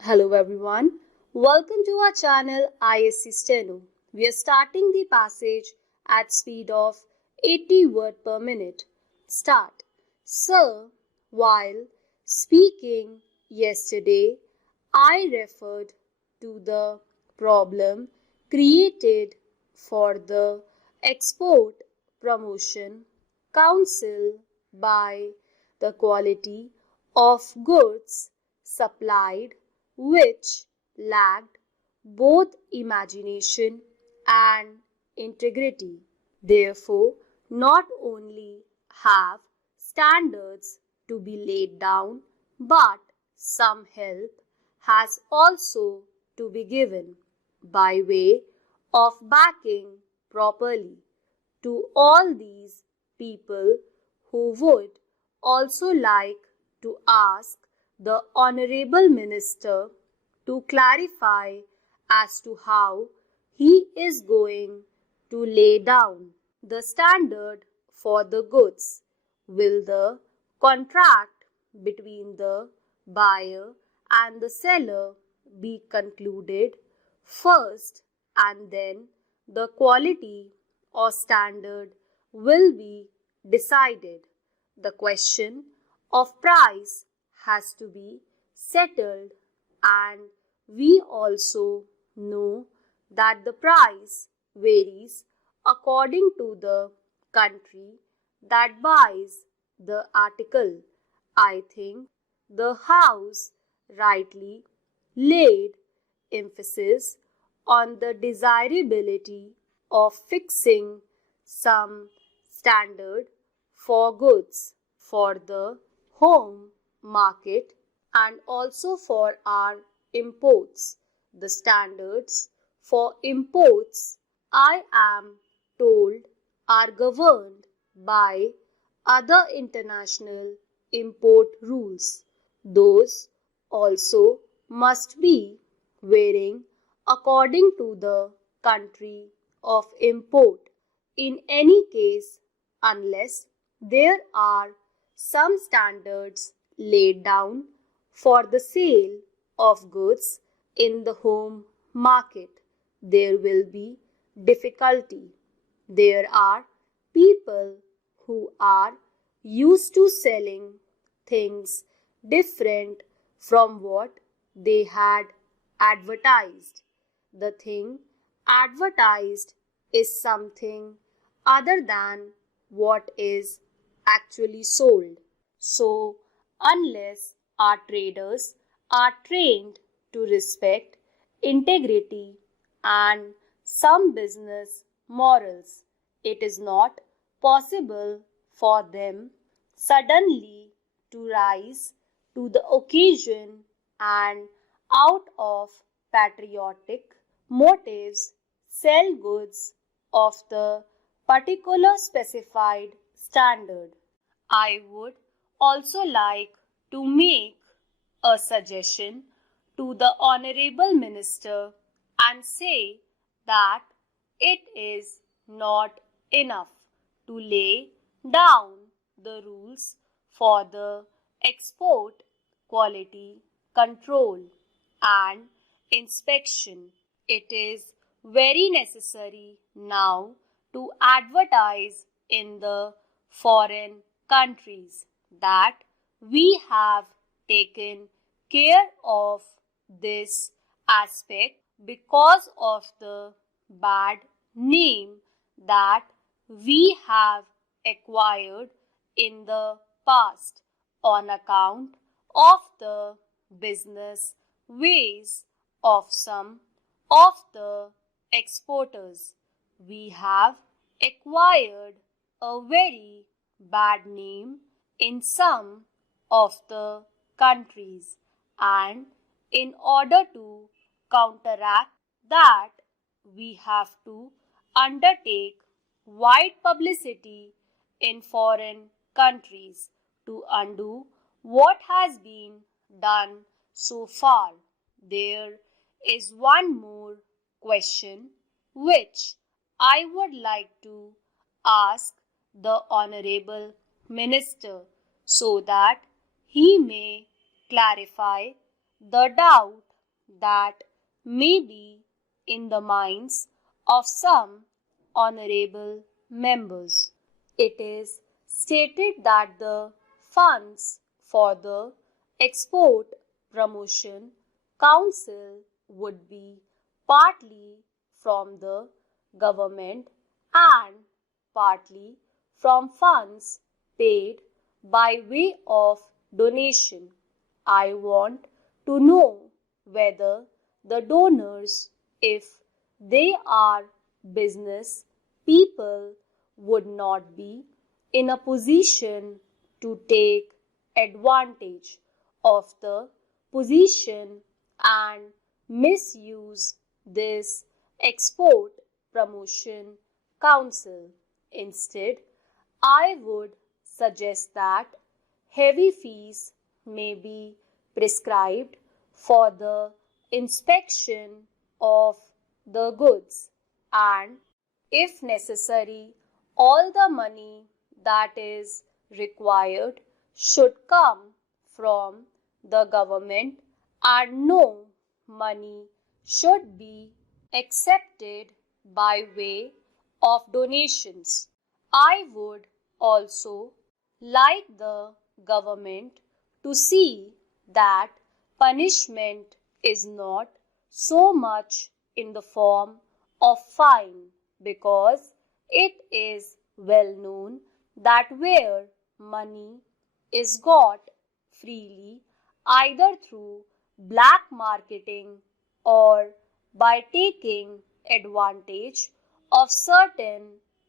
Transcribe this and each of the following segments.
Hello everyone, welcome to our channel Isc Steno. We are starting the passage at speed of 80 words per minute. Start. Sir, while speaking yesterday, I referred to the problem created for the Export Promotion Council by the quality of goods supplied which lacked both imagination and integrity. Therefore, not only have standards to be laid down, but some help has also to be given by way of backing properly to all these people who would also like to ask the Honorable Minister to clarify as to how he is going to lay down the standard for the goods. Will the contract between the buyer and the seller be concluded first, and then the quality or standard will be decided? The question of price has to be settled, and we also know that the price varies according to the country that buys the article. I think the House rightly laid emphasis on the desirability of fixing some standard for goods for the home market and also for our imports. The standards for imports, I am told, are governed by other international import rules. Those also must be varying according to the country of import. In any case, unless there are some standards laid down for the sale of goods in the home market, there will be difficulty. There are people who are used to selling things different from what they had advertised. The thing advertised is something other than what is actually sold. So, unless our traders are trained to respect integrity and some business morals, it is not possible for them suddenly to rise to the occasion and out of patriotic motives sell goods of the particular specified standard. I would also like to make a suggestion to the Honorable Minister and say that it is not enough to lay down the rules for the export quality control and inspection. It is very necessary now to advertise in the foreign countries that we have taken care of this aspect because of the bad name that we have acquired in the past on account of the business ways of some of the exporters. We have acquired a very bad name in some of the countries, and in order to counteract that, we have to undertake wide publicity in foreign countries to undo what has been done so far. There is one more question which I would like to ask the Honorable Minister so that he may clarify the doubt that may be in the minds of some honorable members. It is stated that the funds for the Export Promotion Council would be partly from the government and partly from funds paid by way of donation. I want to know whether the donors, if they are business people, would not be in a position to take advantage of the position and misuse this Export Promotion Council. Instead, I would suggest that heavy fees may be prescribed for the inspection of the goods, and if necessary, all the money that is required should come from the government and no money should be accepted by way of donations. I would also like the government to see that punishment is not so much in the form of fine, because it is well known that where money is got freely either through black marketing or by taking advantage of certain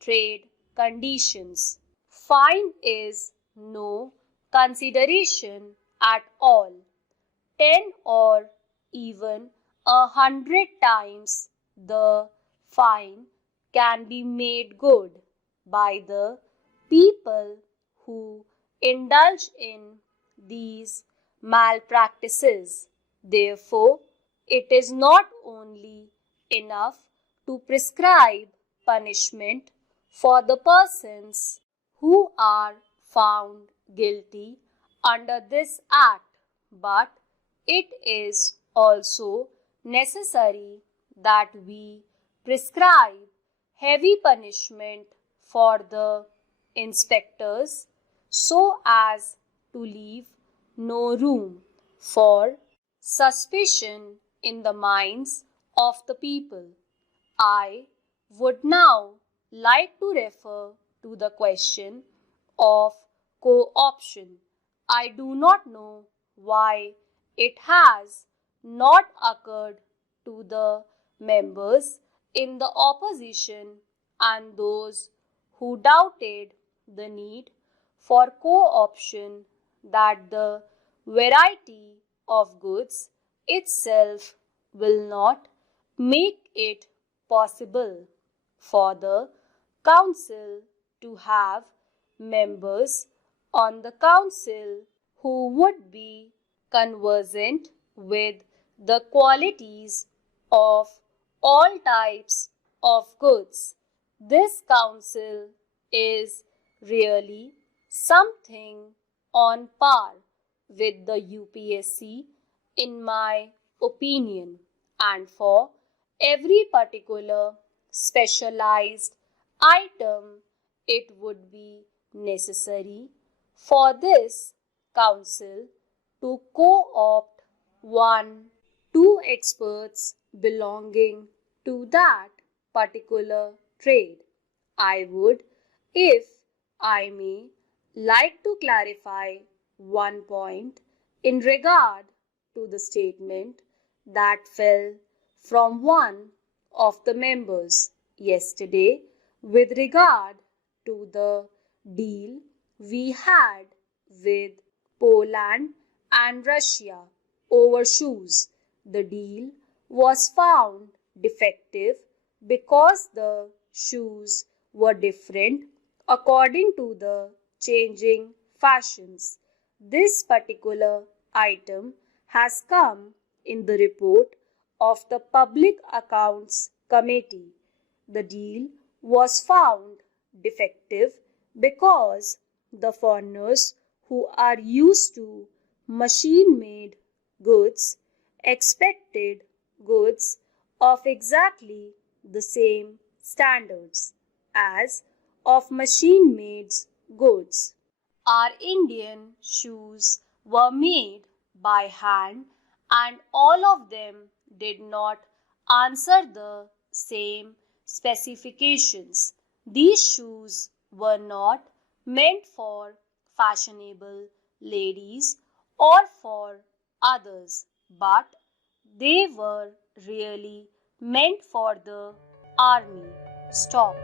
trade conditions, fine is no consideration at all. 10 or even 100 times the fine can be made good by the people who indulge in these malpractices. Therefore, it is not only enough to prescribe punishment for the persons who are found guilty under this act, but it is also necessary that we prescribe heavy punishment for the inspectors so as to leave no room for suspicion in the minds of the people. I would now like to refer to the question of co-option. I do not know why it has not occurred to the members in the opposition and those who doubted the need for co-option that the variety of goods itself will not make it possible for the council to have members on the council who would be conversant with the qualities of all types of goods. This council is really something on par with the UPSC in my opinion, and for every particular specialized item it would be necessary for this council to co-opt 1-2 experts belonging to that particular trade. I would, if I may, like to clarify one point in regard to the statement that fell from one of the members yesterday with regard to the deal we had with Poland and Russia over shoes. The deal was found defective because the shoes were different according to the changing fashions. This particular item has come in the report of the Public Accounts Committee. The deal was found defective because the foreigners who are used to machine-made goods expected goods of exactly the same standards as of machine-made goods. Our Indian shoes were made by hand and all of them did not answer the same specifications. These shoes were not meant for fashionable ladies or for others, but they were really meant for the army. Stop.